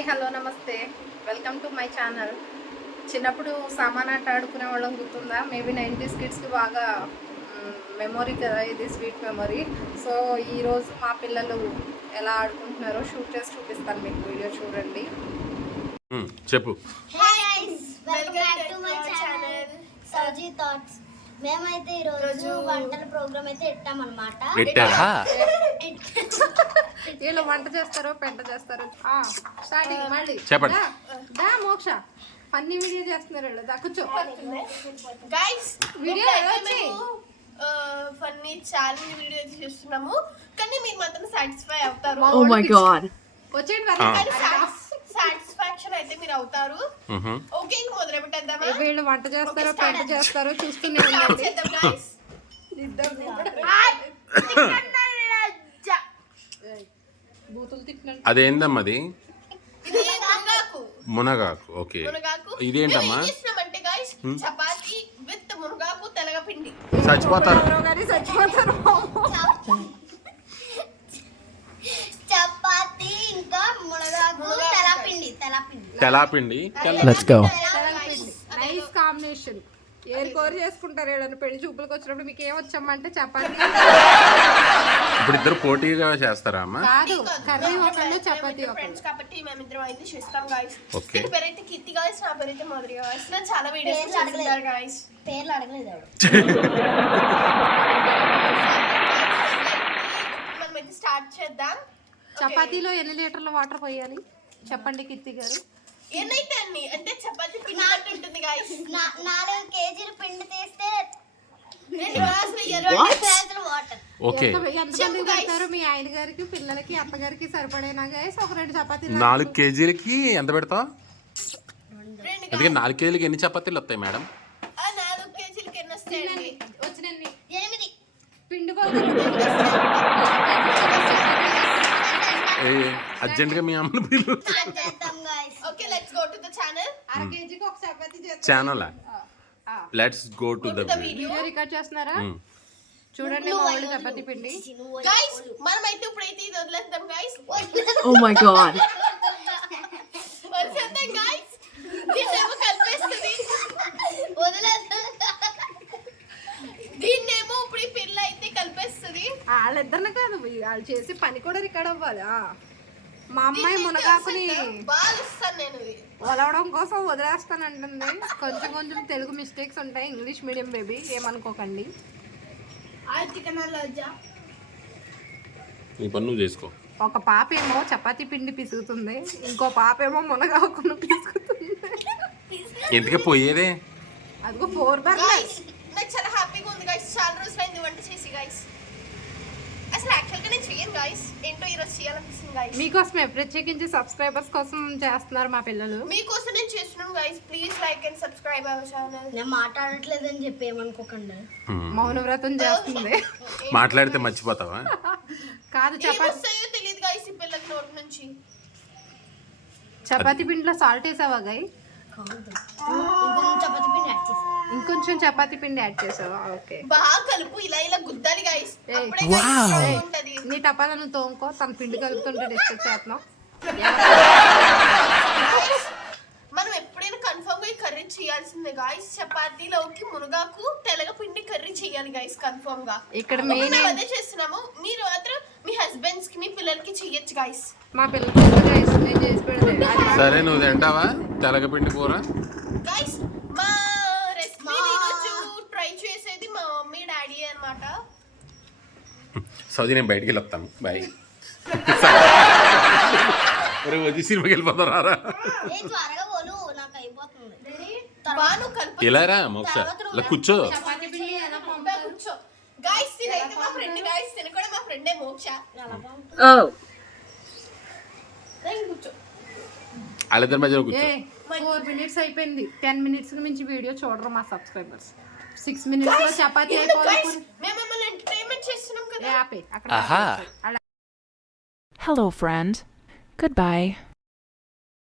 Hi hello నమస్తే welcome to my channel. చిన్నప్పుడు సామాన్ ఆట ఆడుకునే వాళ్ళం గుర్తుందా? మేబీ 90s కిడ్స్కి బాగా మెమొరీ కదా ఇది, స్వీట్ మెమొరీ. సో ఈరోజు మా పిల్లలు ఎలా ఆడుకుంటున్నారో షూట్ చేసి చూపిస్తాను మీకు, వీడియో చూడండి. చెప్పు. మేమైతే ఈరోజు వంటల ప్రోగ్రామ్ అయితే పెట్టామన్నమాట. వీళ్ళు వంట చేస్తారో పెంట చేస్తారో స్టార్టింగ్ మళ్ళీ చెప్పండి. దా మోక్ష ఫన్నీ వీడియో చేస్తున్నారు వీళ్ళు. దా కూర్చో. వీడియో ఫన్నీ ఛాలెంజ్ వీడియో చేస్తున్నాము, కానీ మీరు మాత్రం సాటిస్ఫై అవుతారు. ఓ మై గాడ్, వచ్చేయండి. సాటిస్ఫాక్షన్ అయితే మీరు అవుతారు. ఓకే, ఇంక మొదలు పెట్టేద్దామా? వీళ్ళు వంట చేస్తారో పెంట చేస్తారో చూస్తూనే ఉండండి. బూతులు తిట్టినండి. అదేందమ్మా అది? మునగాకు. ఓకే, ఇదేంటమ్మా? చపాతి విత్ మునగాకు తెలగపిండి. చచ్చిపోతారు. చపాతి ఇంకా మునగాకు తెలాపిండి. Nice combination. ఏరు కోరి చేసుకుంటారు వీళ్ళని. పెళ్లి చూపులకు వచ్చినప్పుడు మీకు ఏం వచ్చామంటే చపాతి. ఇప్పుడు ఇద్దరు పోటీగా చేస్తారా అమ్మా? కాదు, కర్రీ ఒకళ్ళు చపాతి ఒకళ్ళు. ఫ్రెండ్స్ కాబట్టి మేమిద్దరం అయితే చేస్తాం గాయ్స్. ఓకే. ఈ పేరైతే కీర్తి గాయ్స్, నా పేరైతే మాధురి గాయ్స్. నా చాలా వీడియోస్ చేస్తున్నారు గాయ్స్. పేర్లు అడగలేదు ఆవిడ. మనమైతే స్టార్ట్ చేద్దాం. చపాతీలో ఎన్ని లీటర్ల వాటర్ పోయాలి చెప్పండి కీర్తి గారు. ఎన్నైతే అన్ని, అంటే చపాతి పిండి బట్టి ఉంటుంది గాయ్స్. 4 కేజీలు పిండి తీస్తే 2 గ్లాసులు వాటర్. ఓకే, ఎంతమంది పెడతారు మీ ఆయన గారికి, పిల్లలకి, అత్తగారికి సరిపడేనా గాయస్? ఒక 2 చపాతీలు. 4 కేజీలకి ఎంత పెడతావు? 2 అందుకే 4 కేజీలకి ఎన్ని చపాతీలు వస్తాయి మేడం? 4 కేజీలకి ఎన్ని వస్తాయండి? వచ్చినండి 8 పిండి అర్జెంట్గా మీ అమ్మని పిలు. Okay, let's go to the channel. అర కేజీకి ఒక చపాతీ చేస్తాం. Channel let's go to the video record చేస్తున్నారా? చూడండి మా వాళ్ళు చపాతీ పిండి. గైస్ మనమైతే ఇప్పుడైతే ఇది వదిలేద్దాం గైస్. ఓ మై గాడ్, వదిలేద్దాం గైస్. దీన్నేమో కలిపేస్తుంది. దీన్నేమో ఇప్పుడు ఈ పిల్ల అయితే కలిపేస్తుంది. వాళ్ళిద్దరిని కాదు, వాళ్ళు చేసి పని కూడా రికార్డ్ అవ్వాలి. మా అమ్మాయి మునగాకుని బాలుస్తాను నేను ఇది వదలడం కోసం వదిలేస్తానంటుంది. కొంచెం కొంచెం తెలుగు మిస్టేక్స్ ఉంటాయి, ఇంగ్లీష్ మీడియం బేబీ, ఏమనుకోకండి. నీ పని నువ్వు చేసుకో. ఒక పాప ఏమో చపాతీ పిండి పిసుకుతుంది, ఇంకో పాప ఏమో మునగాకును పిసుకుతుంది. ఎందుకే పోయేదే? అదిగో 4 బర్నర్స్. నాకు చాలా హ్యాపీగా ఉంది గైస్. చాలా రోజులైంది వంట చేసి గైస్. అసలు యాక్చువల్గా నేను చెయ్యను గైస్, ఏంటో ఈరోజు చేయాలనిపిస్తుంది గైస్. మీకోసమే ప్రత్యేకించి సబ్స్క్రైబర్స్ కోసం చేస్తున్నారు మా పిల్లలు. మీకోసం నేను చేస్తున్నాను guys. Please like and subscribe our channel. నేను మాట్లాడట్లేదని చెప్పి ఏమనుకోకండి. మౌన వ్రతం చేస్తుంది. మాట్లాడితే మర్చిపోతావా? కాదు, ఏమొస్తాయో తెలియదు గైస్ ఈ పిల్లకి నోటి నుంచి. చపాతీ పిండిలో సాల్ట్ వేసావా గై? చపాతి పిండి యాడ్ చేసి ఇంకొంచెం చపాతీ పిండి యాడ్ చేసావా? ఓకే, బాగా కలుపు. ఇలా ఇలా గుద్దాలి గైస్. అప్పుడే ఉంటది. నీ టపాలను తోముకో, తన పిండి కలుపుతుంటే డిస్కస్ చేస్తున్నాం. మనం ఎప్పుడైనా కన్ఫర్మ్ గా ఈ కర్రీ చేయాల్సిందే గాయస్. చపాతీలోకి మునగాకు తెలగపిండి కర్రీ చేయాలి గాయస్ కన్ఫర్మ్ గా. ఇక్కడ మెయిన్ అదే చేస్తున్నాము. మీరు మాత్రం మీ హస్బెండ్స్ కి, మీ పిల్లలకి చెయ్యొచ్చు గాయస్. మా పిల్లలు చేసి పెడితే సరే, నువ్వు తింటావా తెలగపిండి కూర? గాయస్ మా రెసిపీ ఈరోజు ట్రై చేసేది మా మమ్మీ డాడీ అన్నమాట. సౌదీ, నేను బయటికి వెళ్ళొస్తాను. బాయ్. వచ్చి సినిమాకి వెళ్ళిపోతారా? త్వరగా పోలు, నాకు అయిపోతుంది. ఇలా రా మోక్ష, ఇలా కూర్చో. కూర్చో గాయస్. తినైతే మా ఫ్రెండ్ గాయస్, తిన కూడా మా ఫ్రెండే మోక్ష. కూర్చో. వాళ్ళిద్దరి మధ్యలో కూర్చో. 4 minutes అయిపోయింది. 10 minutes మించి వీడియో చూడరు మా సబ్స్క్రైబర్స్. 6 minutes లో చపాతీ అయిపోవాలి. మేము మిమ్మల్ని ఎంటర్టైన్మెంట్ చేస్తున్నాం కదా. అక్కడ Hello, friend. Goodbye.